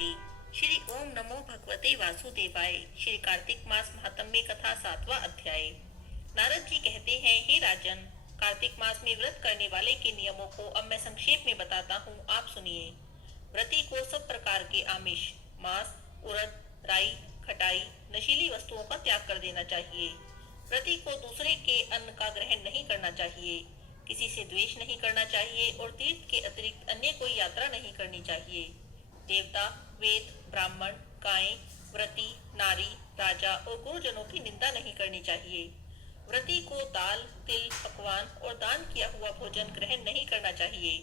श्री ओम नमो भगवते वासुदेवाय। श्री कार्तिक मास महात्म्य कथा 7वां अध्याय। नारद जी कहते हैं, हे राजन, कार्तिक मास में व्रत करने वाले के नियमों को अब मैं संक्षेप में बताता हूँ, आप सुनिए। व्रती को सब प्रकार के आमिष, मांस, उड़द, राई, खटाई, नशीली वस्तुओं का त्याग कर देना चाहिए। व्रती को दूसरे के अन्न का ग्रहण नहीं करना चाहिए, किसी से द्वेष नहीं करना चाहिए और तीर्थ के अतिरिक्त अन्य कोई यात्रा नहीं करनी चाहिए। देवता, वेद, ब्राह्मण, गायें, व्रती, नारी, राजा और गुरुजनों की निंदा नहीं करनी चाहिए। व्रती को दाल, तिल, पकवान और दान किया हुआ भोजन ग्रहण नहीं करना चाहिए।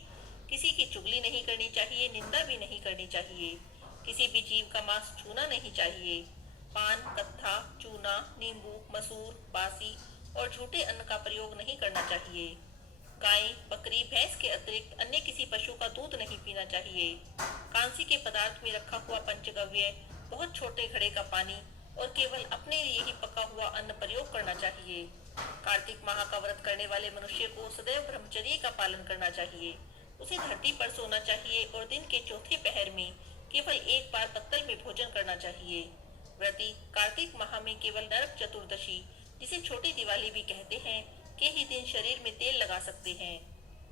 किसी की चुगली नहीं करनी चाहिए, निंदा भी नहीं करनी चाहिए। किसी भी जीव का मांस छूना नहीं चाहिए। पान, कत्था, चूना, नींबू, मसूर, बासी और झूठे अन्न का प्रयोग नहीं करना चाहिए। गाय, बकरी, भैंस के अतिरिक्त अन्य किसी पशु का दूध नहीं पीना चाहिए। कांसी के पदार्थ में रखा हुआ पंचगव्य, बहुत छोटे घड़े का पानी और केवल अपने लिए ही पका हुआ अन्न प्रयोग करना चाहिए। कार्तिक माह का व्रत करने वाले मनुष्य को सदैव ब्रह्मचर्य का पालन करना चाहिए। उसे धरती पर सोना चाहिए और दिन के चौथे पहर में केवल एक बार पत्तल में भोजन करना चाहिए। व्रती कार्तिक माह में केवल नरक चतुर्दशी, जिसे छोटी दिवाली भी कहते हैं, के ही दिन शरीर में तेल लगा सकते हैं।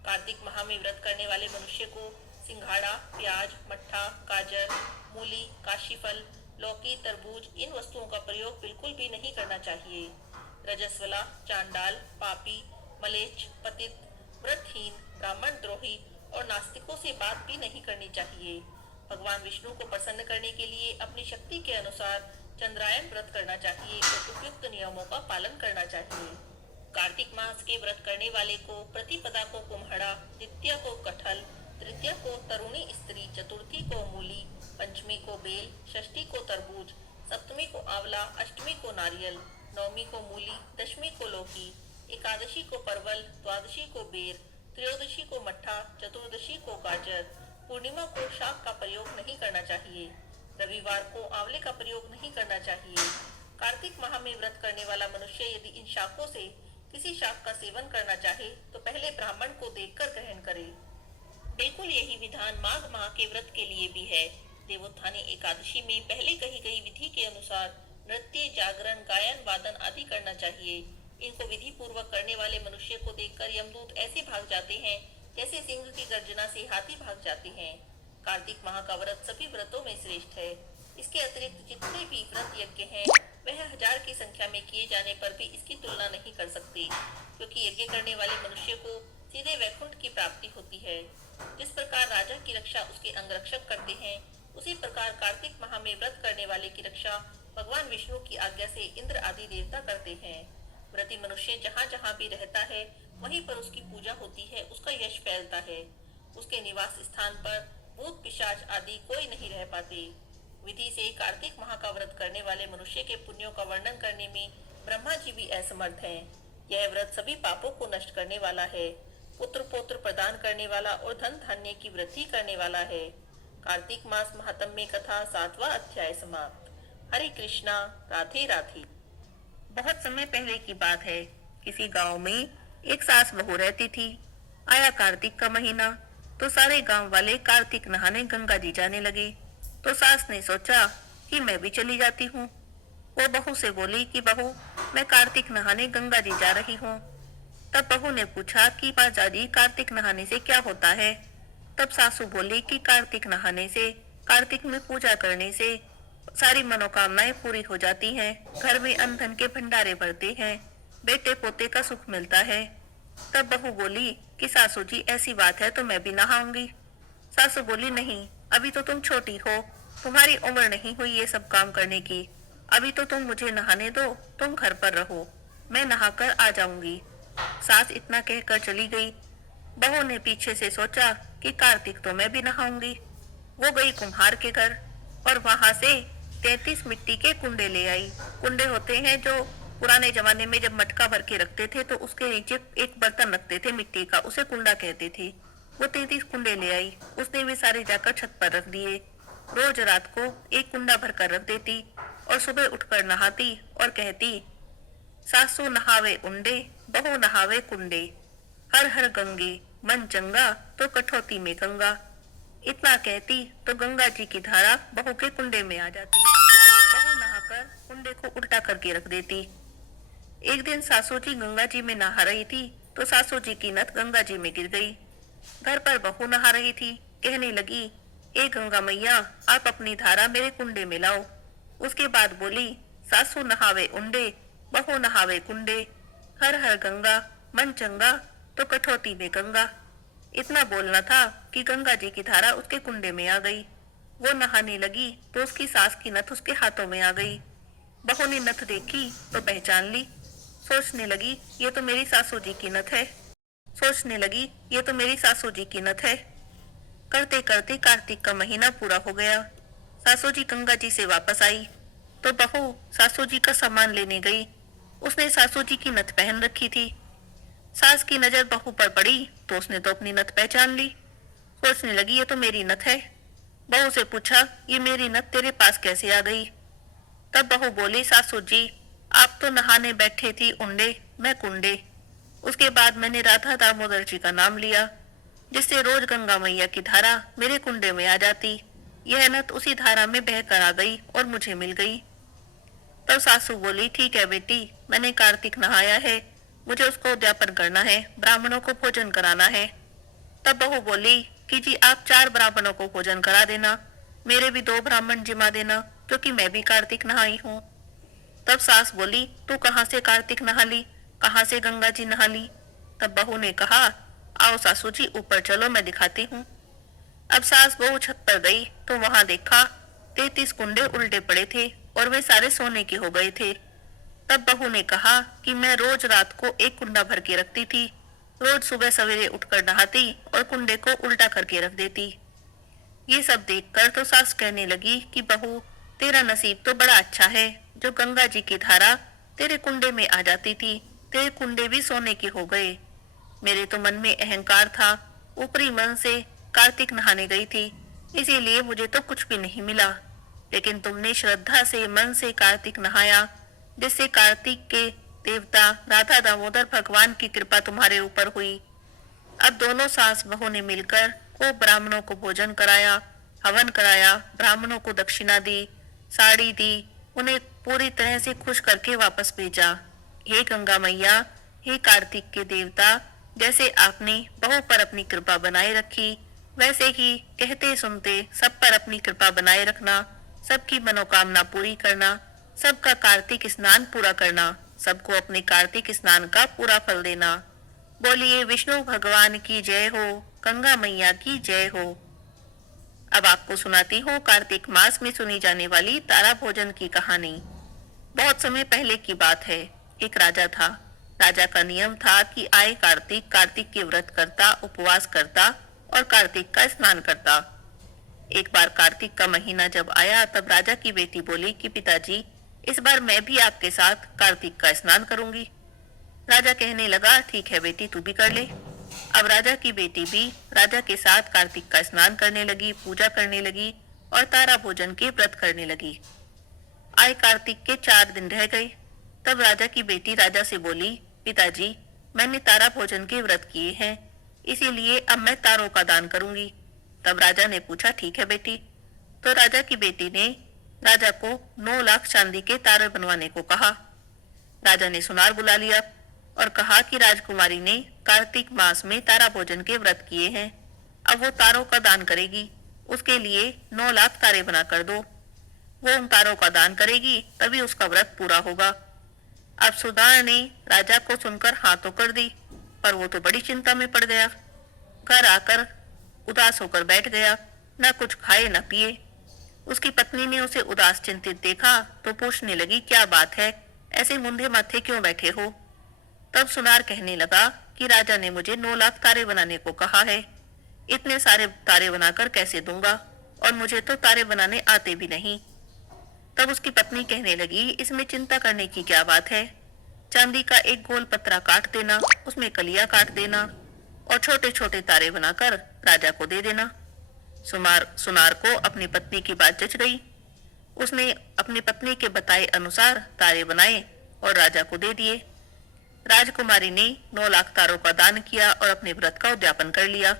कार्तिक माह में व्रत करने वाले मनुष्य को सिंघाड़ा, प्याज, मट्ठा, गाजर, मूली, काशीफल, लौकी, तरबूज इन वस्तुओं का प्रयोग बिल्कुल भी नहीं करना चाहिए। रजस्वला, चांडाल, पापी, मलेच्छ, पतित, व्रतहीन, ब्राह्मण द्रोही और नास्तिकों से बात भी नहीं करनी चाहिए। भगवान विष्णु को प्रसन्न करने के लिए अपनी शक्ति के अनुसार चंद्रायन व्रत करना चाहिए और उपयुक्त नियमों का पालन करना चाहिए। कार्तिक मास के व्रत करने वाले को प्रतिपदा को कुम्हड़ा, द्वितीया को कटहल, तृतीया को तरुणी स्त्री, चतुर्थी को मूली, पंचमी को बेल, षष्ठी को तरबूज, सप्तमी को आंवला, अष्टमी को नारियल, नवमी को मूली, दशमी को लौकी, एकादशी को परवल, द्वादशी को बेर, त्रयोदशी को मट्ठा, चतुर्दशी को गाजर, पूर्णिमा को शाक का प्रयोग नहीं करना चाहिए। रविवार को आंवले का प्रयोग नहीं करना चाहिए। कार्तिक माह में व्रत करने वाला मनुष्य यदि इन शाकों से किसी शाक का सेवन करना चाहे तो पहले ब्राह्मण को देखकर ग्रहण करे। बिल्कुल यही विधान माघ माह के व्रत के लिए भी है। देवोत्थानी एकादशी में पहले कही गई विधि के अनुसार नृत्य, जागरण, गायन, वादन आदि करना चाहिए। इनको विधि पूर्वक करने वाले मनुष्य को देखकर यमदूत ऐसे भाग जाते हैं जैसे सिंह की गर्जना से हाथी भाग जाते हैं। कार्तिक माह का व्रत सभी व्रतों में श्रेष्ठ है। इसके अतिरिक्त जितने भी व्रत यज्ञ हैं, वह 1000 की संख्या में किए जाने पर भी इसकी तुलना नहीं कर सकते, क्योंकि यज्ञ करने वाले मनुष्य को सीधे वैकुंठ की प्राप्ति होती है। जिस प्रकार राजा की रक्षा उसके अंगरक्षक करते हैं, उसी प्रकार कार्तिक माह में व्रत करने वाले की रक्षा भगवान विष्णु की आज्ञा से इंद्र आदि देवता करते हैं। व्रती मनुष्य जहाँ जहाँ भी रहता है, वहीं पर उसकी पूजा होती है, उसका यश फैलता है। उसके निवास स्थान पर भूत, पिशाच आदि कोई नहीं रह पाते। विधि से कार्तिक माह का व्रत करने वाले मनुष्य के पुण्यों का वर्णन करने में ब्रह्मा जी भी असमर्थ हैं। यह व्रत सभी पापों को नष्ट करने वाला है, पुत्र पौत्र प्रदान करने वाला और धन धान्य की वृद्धि करने वाला है। कार्तिक मास महात्म्य कथा 7वां अध्याय समाप्त। हरे कृष्णा, राधे राधे। बहुत समय पहले की बात है। किसी गांव में एक सास बहू रहती थी। आया कार्तिक का महीना तो सारे गांव वाले कार्तिक नहाने गंगा जी जाने लगे। तो सास ने सोचा कि मैं भी चली जाती हूँ। वो बहू से बोली कि बहू, मैं कार्तिक नहाने गंगा जी जा रही हूँ। तब बहू ने पूछा कि बाजाजी, कार्तिक नहाने से क्या होता है? तब सासू बोली कि कार्तिक नहाने से, कार्तिक में पूजा करने से सारी मनोकामनाएं पूरी हो जाती हैं, घर में अन्न धन के भंडारे बढ़ते हैं, बेटे पोते का सुख मिलता है। तब बहू बोली कि सासू जी, ऐसी बात है तो मैं भी नहाऊंगी। सासू बोली, नहीं, अभी तो तुम छोटी हो, तुम्हारी उम्र नहीं हुई ये सब काम करने की। अभी तो तुम मुझे नहाने दो, तुम घर पर रहो, मैं नहाकर आ जाऊंगी। सास इतना कहकर चली गई। बहू ने पीछे से सोचा कि कार्तिक तो मैं भी नहाऊंगी। वो गई कुम्हार के घर और वहां से 33 मिट्टी के कुंडे ले आई। कुंडे होते हैं जो पुराने जमाने में जब मटका भर के रखते थे तो उसके नीचे एक बर्तन रखते थे मिट्टी का, उसे कुंडा कहते थे। वो 33 कुंडे ले आई। उसने वे सारे जाकर छत पर रख दिए। रोज रात को एक कुंडा भरकर रख देती और सुबह उठकर नहाती और कहती, सासू नहावे उंडे, बहू नहावे कुंडे, हर हर गंगे, मन चंगा तो कठौती में गंगा। इतना कहती तो गंगा जी की धारा बहू के कुंडे में आ जाती। बहू नहाकर कुंडे को उल्टा करके रख देती। एक दिन सासू जी गंगा जी में नहा रही थी तो सासू जी की नथ गंगा जी में गिर गई। घर पर बहू नहा रही थी, कहने लगी, ए गंगा मैया, आप अपनी धारा मेरे कुंडे में लाओ। उसके बाद बोली, सासू नहावे उंडे, बहू नहावे कुंडे, हर हर गंगा, मन चंगा तो कठौती में गंगा। इतना बोलना था कि गंगा जी की धारा उसके कुंडे में आ गई। वो नहाने लगी तो उसकी सास की नथ उसके हाथों में आ गई। बहू ने नथ देखी तो पहचान ली। सोचने लगी, ये तो मेरी सासू जी की नथ है। सोचने लगी, ये तो मेरी सासू जी की नथ है। करते करते कार्तिक का महीना पूरा हो गया। सासू जी गंगा जी से वापस आई तो बहू सासू जी का सामान लेने गई। उसने सासू जी की नथ पहन रखी थी। सास की नजर बहू पर पड़ी तो उसने तो अपनी नथ पहचान ली। सोचने लगी, ये तो मेरी नथ है। बहू से पूछा, ये मेरी नथ तेरे पास कैसे आ गई? तब बहू बोली, सासू जी, आप तो नहाने बैठे थी उंडे, मैं कुंडे। उसके बाद मैंने राधा दामोदर जी का नाम लिया, जिससे रोज गंगा मैया की धारा मेरे कुंडे में आ जाती। यह नथ उसी धारा में बहकर आ गई और मुझे मिल गई। तब सासू बोली, ठीक है बेटी, मैंने कार्तिक नहाया है, मुझे उसको उद्यापन करना है, ब्राह्मणों को भोजन कराना है। तब बहू बोली कि जी आप 4 ब्राह्मणों को भोजन करा देना, मेरे भी 2 ब्राह्मण जिमा देना, क्योंकि मैं भी कार्तिक नहाई हूँ। तब सास बोली, तू कहाँ से कार्तिक नहा ली, कहाँ से गंगा जी नहा ली? तब बहू ने कहा, आओ सासू जी ऊपर चलो, मैं दिखाती हूँ। अब सास बहू छत पर गई तो वहां देखा 33 कुंडे उल्टे पड़े थे और वे सारे सोने के हो गए थे। तब बहू ने कहा कि मैं रोज रात को एक कुंडा भर के रखती थी, रोज सुबह सवेरे उठकर नहाती और कुंडे को उल्टा करके रख देती। ये सब देखकर तो सास कहने लगी कि बहू, तेरा नसीब तो बड़ा अच्छा है, जो गंगा जी की धारा तेरे कुंडे में आ जाती थी, तेरे कुंडे भी सोने के हो गए। मेरे तो मन में अहंकार था, ऊपरी मन से कार्तिक नहाने गई थी, इसीलिए मुझे तो कुछ भी नहीं मिला। लेकिन तुमने श्रद्धा से मन से कार्तिक नहाया, जिससे कार्तिक के देवता राधा दामोदर भगवान की कृपा तुम्हारे ऊपर हुई। अब दोनों सास बहू ने मिलकर को ब्राह्मणों को भोजन कराया, हवन कराया, ब्राह्मणों को दक्षिणा दी, साड़ी दी, उन्हें पूरी तरह से खुश करके वापस भेजा। हे गंगा मैया, हे कार्तिक के देवता, जैसे आपने बहू पर अपनी कृपा बनाए रखी, वैसे ही कहते सुनते सब पर अपनी कृपा बनाए रखना, सबकी मनोकामना पूरी करना, सबका कार्तिक स्नान पूरा करना, सबको अपने कार्तिक स्नान का पूरा फल देना। बोलिए विष्णु भगवान की जय हो, गंगा मैया की जय हो। अब आपको सुनाती हूँ कार्तिक मास में सुनी जाने वाली तारा भोजन की कहानी। बहुत समय पहले की बात है। एक राजा था। राजा का नियम था कि आए कार्तिक, कार्तिक के व्रत करता, उपवास करता और कार्तिक का स्नान करता। एक बार कार्तिक का महीना जब आया तब राजा की बेटी बोली कि पिताजी, इस बार मैं भी आपके साथ कार्तिक का स्नान करूंगी। राजा कहने लगा, ठीक है बेटी, तू भी कर ले। अब राजा की बेटी भी राजा के साथ कार्तिक का स्नान करने लगी, पूजा करने लगी और तारा भोजन के व्रत करने लगी। आए कार्तिक के 4 दिन रह गए। तब राजा की बेटी राजा से बोली, पिताजी, मैंने तारा भोजन के व्रत किए हैं, इसीलिए अब मैं तारों का दान करूंगी। तब राजा ने पूछा, ठीक है बेटी। तो राजा की बेटी ने राजा को 9 लाख चांदी के तारे बनवाने को कहा। राजा ने सुनार बुला लिया और कहा कि राजकुमारी ने कार्तिक मास में तारा भोजन के व्रत किए हैं, अब वो तारों का दान करेगी, उसके लिए 9 लाख तारे बना कर दो। वो उन तारों का दान करेगी तभी उसका व्रत पूरा होगा। अब सुनार ने राजा को सुनकर हाँ तो कर दी, पर वो तो बड़ी चिंता में पड़ गया। घर आकर उदास होकर बैठ गया, न कुछ खाए न पिए। उसकी पत्नी ने उसे उदास चिंतित देखा तो पूछने लगी, क्या बात है, ऐसे मुंधे माथे क्यों बैठे हो? तब सुनार कहने लगा कि राजा ने मुझे 9 लाख तारे बनाने को कहा है, इतने सारे तारे बनाकर कैसे दूंगा, और मुझे तो तारे बनाने आते भी नहीं। तब उसकी पत्नी कहने लगी, इसमें चिंता करने की क्या बात है, चांदी का एक गोल पत्रा काट देना, उसमें कलियां काट देना और छोटे छोटे तारे बनाकर राजा को दे देना। सुनार को अपनी पत्नी की बात जच गई। उसने अपनी पत्नी के बताए अनुसार तारे बनाए और राजा को दे दिए। राजकुमारी ने 9 लाख तारों का दान किया और अपने व्रत का उद्यापन कर लिया।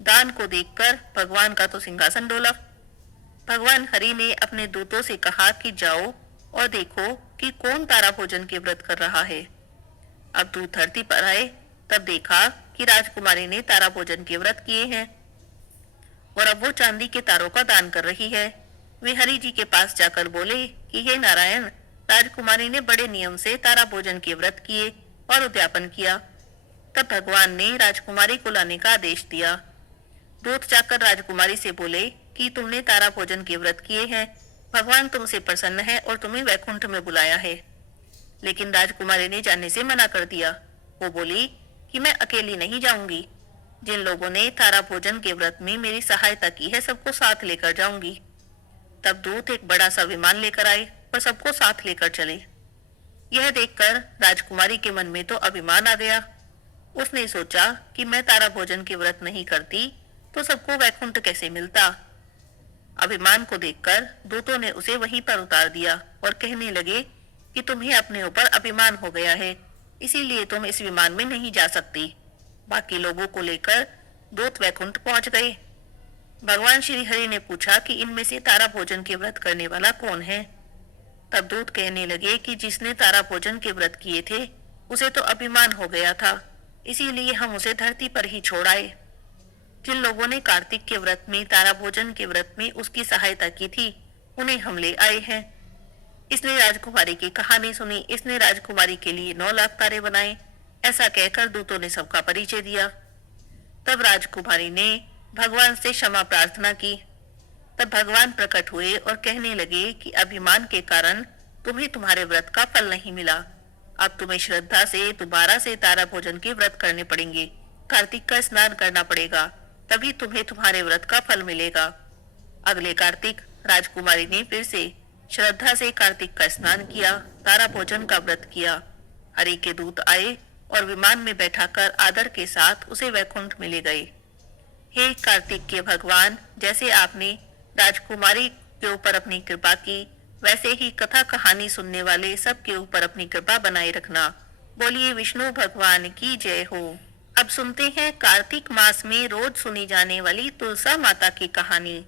दान को देखकर भगवान का तो सिंहासन डोला। भगवान हरि ने अपने दूतों से कहा कि जाओ और देखो कि कौन तारा भोजन के व्रत कर रहा है। अब दूत धरती पर आए, तब देखा कि राजकुमारी ने तारा भोजन के व्रत किए हैं और अब वो चांदी के तारों का दान कर रही है। वे हरि जी के पास जाकर बोले कि हे नारायण, राजकुमारी ने बड़े नियम से तारा भोजन के व्रत किए और उद्यापन किया। तब भगवान ने राजकुमारी को लाने का आदेश दिया। दूत जाकर राजकुमारी से बोले कि तुमने तारा भोजन के व्रत किए हैं, भगवान तुमसे प्रसन्न है और तुम्हें वैकुंठ में बुलाया है। लेकिन राजकुमारी ने जाने से मना कर दिया। वो बोली कि मैं अकेली नहीं जाऊंगी, जिन लोगों ने तारा भोजन के व्रत में मेरी सहायता की है सबको साथ लेकर जाऊंगी। तब दूत एक बड़ा सा विमान लेकर आए और सबको साथ लेकर चले। यह देखकर राजकुमारी के मन में तो अभिमान आ गया। उसने सोचा कि मैं तारा भोजन के व्रत नहीं करती तो सबको वैकुंठ कैसे मिलता। अभिमान को देखकर दूतों ने उसे वहीं पर उतार दिया और कहने लगे कि तुम्हें अपने ऊपर अभिमान हो गया है, इसीलिए तुम इस विमान में नहीं जा सकती। बाकी लोगों को लेकर दूत वैकुंठ पहुंच गए। भगवान श्री हरि ने पूछा कि इनमें से तारा भोजन के व्रत करने वाला कौन है। तब दूत कहने लगे कि जिसने तारा भोजन के व्रत किए थे उसे तो अभिमान हो गया था, इसीलिए हम उसे धरती पर ही छोड़ आए। जिन लोगों ने कार्तिक के व्रत में तारा भोजन के व्रत में उसकी सहायता की थी उन्हें हम ले आए हैं। इसने राजकुमारी की कहानी सुनी, इसने राजकुमारी के लिए 9 लाख तारे बनाए। ऐसा कहकर दूतों ने सबका परिचय दिया। तब राजकुमारी ने भगवान से क्षमा प्रार्थना की। तब भगवान प्रकट हुए और कहने लगे कि अभिमान के कारण तुम्हें तुम्हारे व्रत का फल नहीं मिला। अब तुम्हें श्रद्धा से दोबारा से तारा भोजन के व्रत करने पड़ेंगे, कार्तिक का स्नान करना पड़ेगा, तभी तुम्हें तुम्हारे व्रत का फल मिलेगा। अगले कार्तिक राजकुमारी ने फिर से श्रद्धा से कार्तिक का स्नान किया, तारा भोजन का व्रत किया। हरि के दूत आए और विमान में बैठाकर आदर के साथ उसे वैकुंठ में ले गए। हे कार्तिक के भगवान, जैसे आपने राजकुमारी के ऊपर अपनी कृपा की, वैसे ही कथा कहानी सुनने वाले सबके ऊपर अपनी कृपा बनाए रखना। बोलिए विष्णु भगवान की जय हो। अब सुनते हैं कार्तिक मास में रोज सुनी जाने वाली तुलसा माता की कहानी।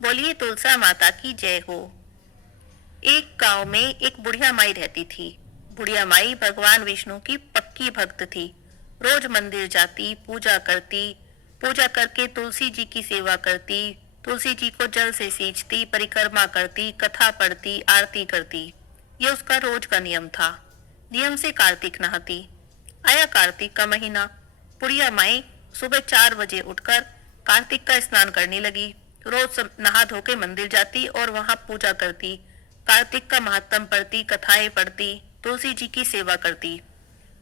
बोलिए तुलसा माता की जय हो। एक गांव में एक बुढ़िया माई रहती थी। बुढ़िया माई भगवान विष्णु की पक्की भक्त थी। रोज मंदिर जाती, पूजा करती, पूजा करके तुलसी जी की सेवा करती, तुलसी जी को जल से सींचती, परिक्रमा करती, कथा पढ़ती, आरती करती। ये उसका रोज का नियम था। नियम से कार्तिक नहाती। आया कार्तिक का महीना। बुढ़िया माई सुबह 4 बजे उठकर कार्तिक का स्नान करने लगी। रोज नहा धो के मंदिर जाती और वहां पूजा करती, कार्तिक का महात्म पढ़ती, कथाएं पढ़ती, तुलसी जी की सेवा करती।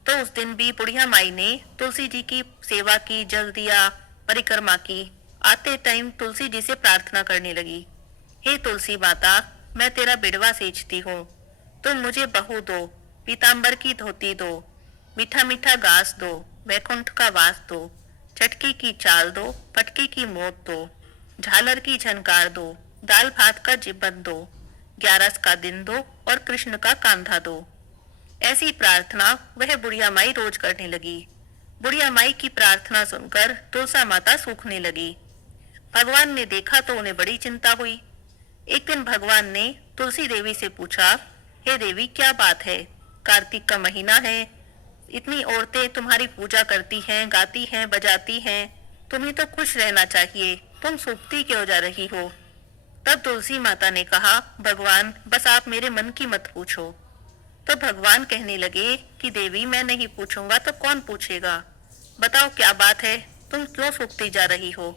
तो उस दिन भी बुढ़िया माई ने तुलसी जी की सेवा की, जल दिया, परिक्रमा की। आते टाइम तुलसी जी से प्रार्थना करने लगी, हे तुलसी माता, मैं तेरा बिड़वा सींचती हूँ, तुम मुझे बहू दो, पीताम्बर की धोती दो, मीठा मीठा घास दो, वैकुंठ का वास दो, चटकी की चाल दो, पटकी की मोत दो, झालर की झनकार दो, दाल भात का जिब्बन दो, 11 का दिन दो और कृष्ण का कांधा दो। ऐसी प्रार्थना वह बुढ़िया माई रोज करने लगी। बुढ़िया माई की प्रार्थना सुनकर तुलसा माता सूखने लगी। भगवान ने देखा तो उन्हें बड़ी चिंता हुई। एक दिन भगवान ने तुलसी देवी से पूछा, हे देवी, क्या बात है? कार्तिक का महीना है, इतनी औरतें तुम्हारी पूजा करती हैं, गाती हैं, बजाती हैं, तुम्हें तो खुश रहना चाहिए, तुम सूखती क्यों जा रही हो? तब तुलसी माता ने कहा, भगवान, बस आप मेरे मन की मत पूछो। तो भगवान कहने लगे कि देवी, मैं नहीं पूछूंगा तो कौन पूछेगा? बताओ क्या बात है, तुम क्यों सूखती जा रही हो?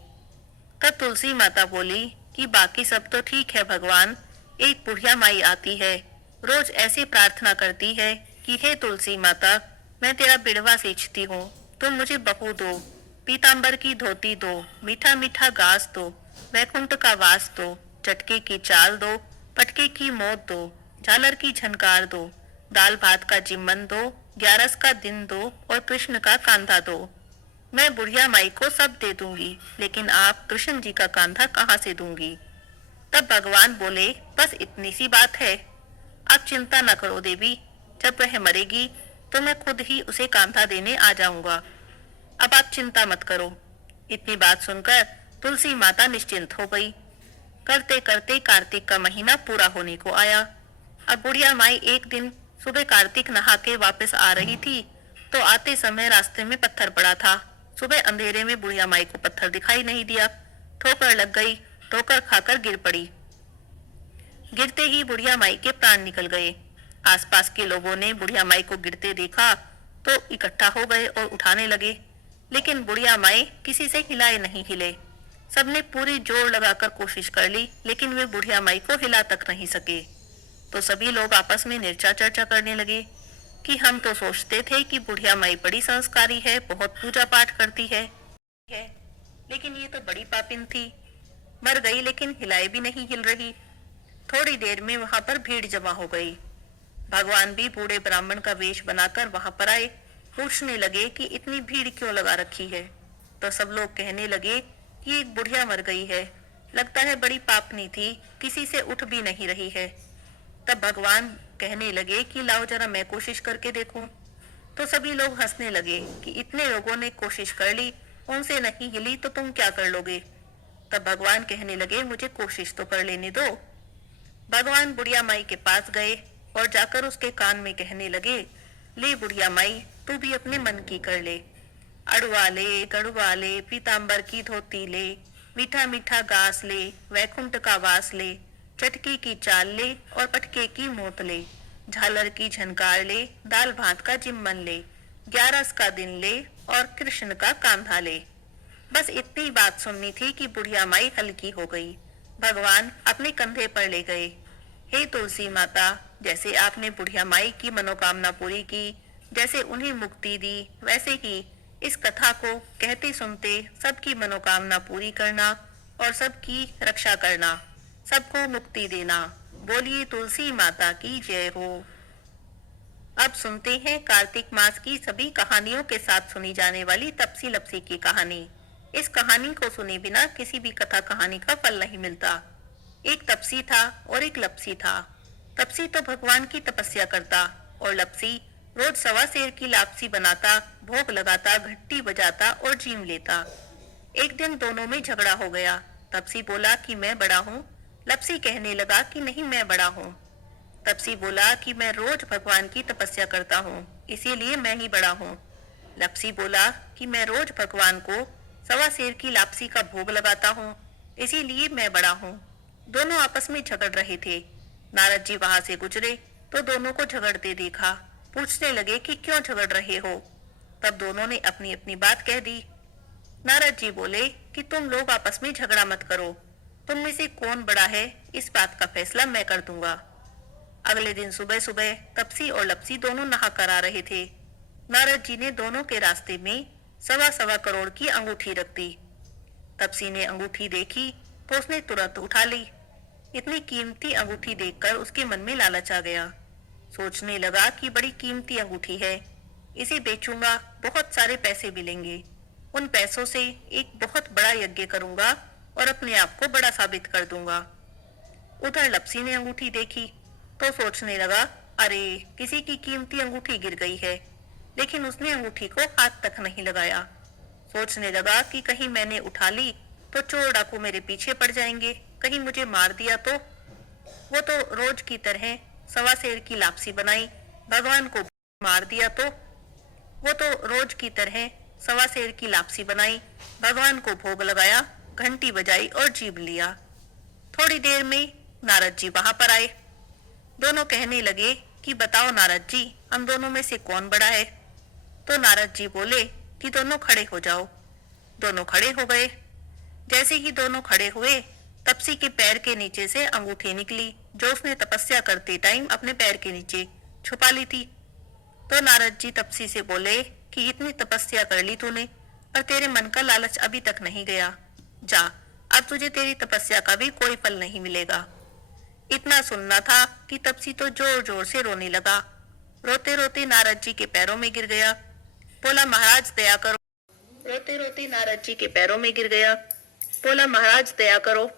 तब तुलसी माता बोली कि बाकी सब तो ठीक है भगवान, एक बुढ़िया माई आती है, रोज ऐसी प्रार्थना करती है कि हे तुलसी माता, मैं तेरा बिड़वा सींचती हूँ, तुम मुझे बहू दो, पीताम्बर की धोती दो, मीठा मीठा घास दो, वैकुंठ का वास दो, चटके की चाल दो, पटके की मोत दो, झालर की झनकार दो, दाल भात का जिम्मन दो, 11 का दिन दो और कृष्ण का कांधा दो। मैं बुढ़िया माई को सब दे दूंगी, लेकिन आप कृष्ण जी का कांधा कहाँ से दूंगी? तब भगवान बोले, बस इतनी सी बात है, आप चिंता न करो देवी, जब वह मरेगी तो मैं खुद ही उसे कांधा देने आ जाऊंगा। अब आप चिंता मत करो। इतनी बात सुनकर तुलसी माता निश्चिंत हो गई। करते करते कार्तिक का महीना पूरा होने को आया। अब बुढ़िया माई एक दिन सुबह कार्तिक नहा के वापस आ रही थी तो आते समय रास्ते में पत्थर पड़ा था। सुबह अंधेरे में बुढ़िया माई को पत्थर दिखाई नहीं दिया। ठोकर लग गई, ठोकर खाकर गिर पड़ी। गिरते ही बुढ़िया माई के प्राण निकल गए। आसपास के लोगों ने बुढ़िया माई को गिरते देखा तो इकट्ठा हो गए और उठाने लगे, लेकिन बुढ़िया माई किसी से हिलाए नहीं हिले। सबने पूरी जोर लगाकर कोशिश कर ली, लेकिन वे बुढ़िया माई को हिला तक नहीं सके। तो सभी लोग आपस में निर्चा चर्चा करने लगे कि हम तो सोचते थे कि बुढ़िया माई बड़ी संस्कारी है, बहुत पूजा पाठ करती है, लेकिन ये तो बड़ी पापिन थी। मर गई लेकिन हिलाए भी नहीं हिल रही। थोड़ी देर में वहां पर भीड़ जमा हो गई। भगवान भी बूढ़े ब्राह्मण का वेश बनाकर वहां पर आए। पूछने लगे कि इतनी भीड़ क्यों लगा रखी है। तो सब लोग कहने लगे कि एक बुढ़िया मर गई है, लगता है बड़ी पापनी थी, किसी से उठ भी नहीं रही है। तब भगवान कहने लगे कि लाओ जरा मैं कोशिश करके देखूं। तो सभी लोग हंसने लगे कि इतने लोगों ने कोशिश कर ली, उनसे नहीं हिली तो तुम क्या कर लोगे। तब भगवान कहने लगे मुझे कोशिश तो कर लेने दो। भगवान बुढ़िया माई के पास गए और जाकर उसके कान में कहने लगे, ले बुढ़िया माई, तू भी अपने मन की कर ले। अड़वा ले, गड़वा ले, पीताम्बर की धोती ले, मीठा मीठा घास ले, वैकुंठ का वास ले, चटकी की चाल ले और पटके की मोत ले, झालर की झनकार ले, दाल भात का जिम्मन ले, 11 का दिन ले और कृष्ण का कांधा ले। बस इतनी बात सुननी थी कि बुढ़िया माई हल्की हो गई। भगवान अपने कंधे पर ले गए। हे तुलसी माता, जैसे आपने बुढ़िया माई की मनोकामना पूरी की, जैसे उन्हें मुक्ति दी, वैसे ही इस कथा को कहते सुनते सबकी मनोकामना पूरी करना और सबकी रक्षा करना, सबको मुक्ति देना। बोलिए तुलसी माता की जय हो। अब सुनते हैं कार्तिक मास की सभी कहानियों के साथ सुनी जाने वाली तपसी लपसी की कहानी। इस कहानी को सुने बिना किसी भी कथा कहानी का फल नहीं मिलता। एक तपसी था और एक लपसी था। तपसी तो भगवान की तपस्या करता और लपसी रोज 1.25 सेर की लापसी बनाता, भोग लगाता, घंटी बजाता और जीम लेता। एक दिन दोनों में झगड़ा हो गया। तपसी बोला कि मैं बड़ा हूँ। लपसी कहने लगा कि नहीं मैं बड़ा हूँ। तपसी बोला कि मैं रोज भगवान की तपस्या करता हूँ, इसीलिए मैं ही बड़ा हूँ। लपसी बोला कि मैं रोज भगवान को 1.25 सेर की लापसी का भोग लगाता हूँ, इसीलिए मैं बड़ा हूँ। दोनों आपस में झगड़ रहे थे। नारद जी वहां से गुजरे तो दोनों को झगड़ते देखा। पूछने लगे कि क्यों झगड़ रहे हो। तब दोनों ने अपनी अपनी बात कह दी। नारद जी बोले कि तुम लोग आपस में झगड़ा मत करो, तुम में से कौन बड़ा है इस बात का फैसला मैं कर दूंगा। अगले दिन सुबह सुबह तपसी और लपसी दोनों नहा कर आ रहे थे। नारद जी ने दोनों के रास्ते में 1.25 करोड़ की अंगूठी रख दी। तपसी ने अंगूठी देखी तो उसने तुरंत उठा ली। इतनी कीमती अंगूठी देखकर उसके मन में लालच आ गया। सोचने लगा कि बड़ी कीमती अंगूठी है, इसे बेचूंगा, बहुत सारे पैसे मिलेंगे। उन पैसों से एक बहुत बड़ा यज्ञ करूंगा और अपने आप को बड़ा साबित कर दूंगा। उधर लपसी ने अंगूठी देखी तो सोचने लगा, अरे किसी की कीमती अंगूठी गिर गई है, लेकिन उसने अंगूठी को हाथ तक नहीं लगाया। सोचने लगा कि कहीं मैंने उठा ली तो चोर डाकू मेरे पीछे पड़ जाएंगे, कहीं मुझे मार दिया तो। वो तो रोज की तरह 1.25 सेर की लापसी बनाई, भगवान को मार दिया तो। वो तो रोज की तरह 1.25 सेर की लापसी बनाई, भगवान को भोग लगाया, घंटी बजाई और जीभ लिया। थोड़ी देर में नारद जी वहां पर आए। दोनों कहने लगे कि बताओ नारद जी, हम दोनों में से कौन बड़ा है। तो नारद जी बोले कि दोनों खड़े हो जाओ। दोनों खड़े हो गए। जैसे ही दोनों खड़े हुए, तपसी के पैर के नीचे से अंगूठी निकली जो उसने तपस्या करते टाइम अपने पैर के नीचे छुपा ली थी। तो नारद जी तपसी से बोले कि इतनी तपस्या कर ली तूने, पर तेरे मन का लालच अभी तक नहीं गया। जा, अब तुझे तेरी तपस्या का भी कोई फल नहीं मिलेगा। इतना सुनना था कि तपसी तो जोर जोर से रोने लगा। रोते रोते नारद जी के पैरों में गिर गया। बोला महाराज दया करो। रोते रोते नारद जी के पैरों में गिर गया। बोला महाराज दया करो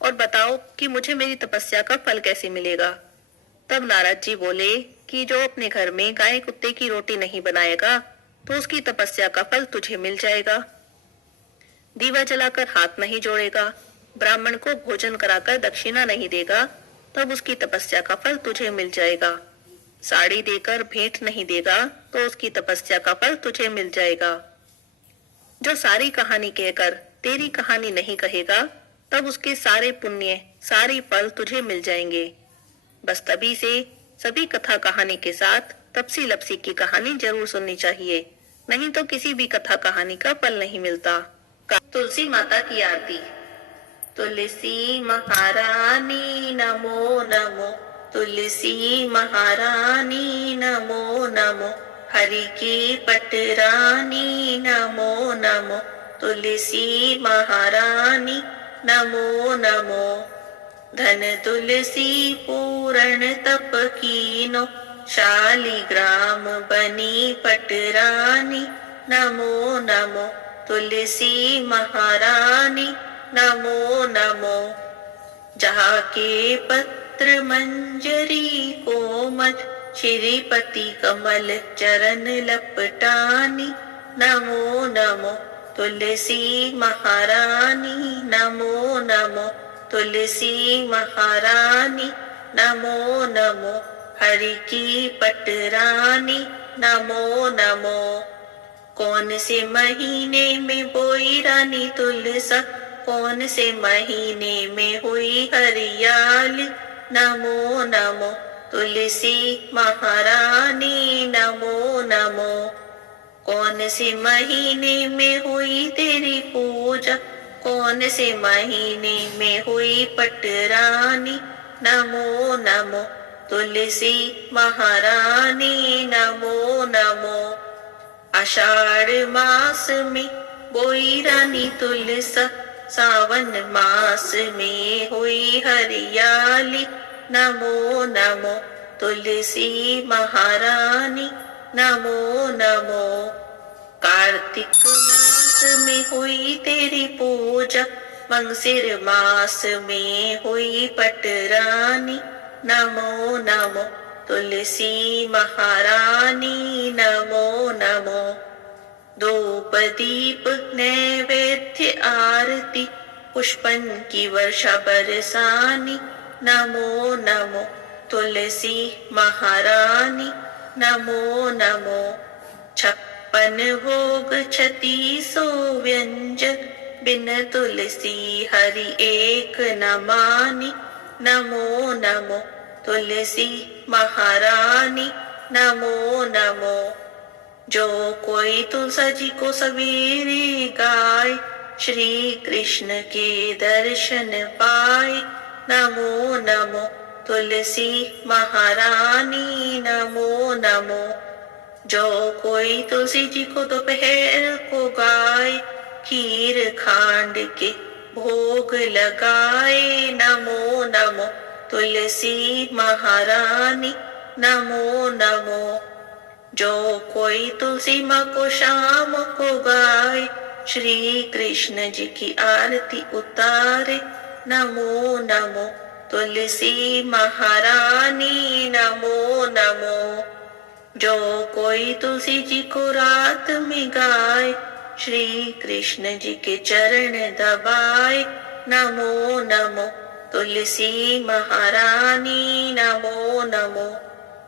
और बताओ कि मुझे मेरी तपस्या का फल कैसे मिलेगा। तब नारद जी बोले कि जो अपने घर में गाय कुत्ते की रोटी नहीं बनाएगा तो उसकी तपस्या का फल तुझे मिल जाएगा। दीवा जलाकर हाथ नहीं जोड़ेगा, ब्राह्मण को भोजन कराकर दक्षिणा नहीं देगा, तब उसकी तपस्या का फल तुझे मिल जाएगा। साड़ी देकर भेंट नहीं देगा तो उसकी तपस्या का फल तुझे मिल जाएगा। जो सारी कहानी कहकर तेरी कहानी नहीं कहेगा, तब उसके सारे पुण्य, सारी फल तुझे मिल जाएंगे। बस तभी से सभी कथा कहानी के साथ तपसी लपसी की कहानी जरूर सुननी चाहिए, नहीं तो किसी भी कथा कहानी का फल नहीं मिलता। तुलसी माता की आरती। तुलसी महारानी नमो नमो, तुलसी महारानी नमो नमो, हरि की पटरानी नमो नमो, तुलसी महारानी नमो नमो। धन तुलसी पूर्ण तप कीनो, शालिग्राम बनी पटरानी नमो नमो, तुलसी महारानी नमो नमो। जहाँ के पत्र मंजरी कोमल, श्रीपति कमल चरण लपटानी नमो नमो, तुलसी महारानी नमो नमो, तुलसी महारानी नमो नमो, हरि की पटरानी नमो नमो। कौन से महीने में बोई रानी तुलसा, कौन से महीने में हुई हरियाली नमो नमो, तुलसी महारानी नमो नमो। कौन से महीने में हुई तेरी पूजा, कौन से महीने में हुई पटरानी नमो नमो, तुलसी महारानी नमो नमो। आषाढ़ मास में बोई रानी तुलसा, सावन मास में हुई हरियाली नमो नमो, तुलसी महारानी नमो नमो। कार्तिक मास में हुई तेरी पूजा, मंगसिर मास में हुई पटरानी नमो नमो, तुलसी महारानी नमो नमो। धूप दीप नैवेद्य आरती, पुष्पन की वर्षा बरसानी नमो नमो, तुलसी महारानी नमो नमो। 56 भोग 3600 व्यंजन, बिन तुलसी हरि एक न मानी नमो नमो, तुलसी महारानी नमो नमो। जो कोई तुलसा जी को सवेरे गाए, श्री कृष्ण के दर्शन पाए नमो नमो, तुलसी महारानी नमो नमो। जो कोई तुलसी जी को दोपहर को गाए, खीर खांड के भोग लगाए नमो नमो, तुलसी महारानी नमो नमो। जो कोई तुलसी माँ को शाम को गाए, श्री कृष्ण जी की आरती उतारे नमो नमो, तुलसी महारानी नमो नमो। जो कोई तुलसी जी को रात में गाए, श्री कृष्ण जी के चरण दबाए नमो नमो, तुलसी महारानी नमो नमो।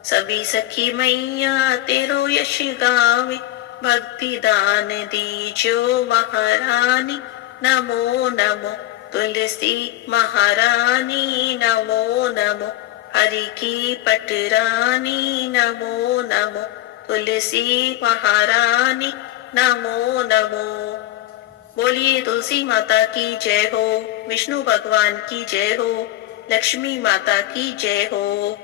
सभी सखी मैया तेरो यश गावे, भक्ति दान दीजो महारानी नमो नमो, तुलसी महारानी नमो नमो। हरि की पटरानी नमो नमो, तुलसी महारानी नमो नमो। बोलिए तुलसी माता की जय हो, विष्णु भगवान की जय हो, लक्ष्मी माता की जय हो।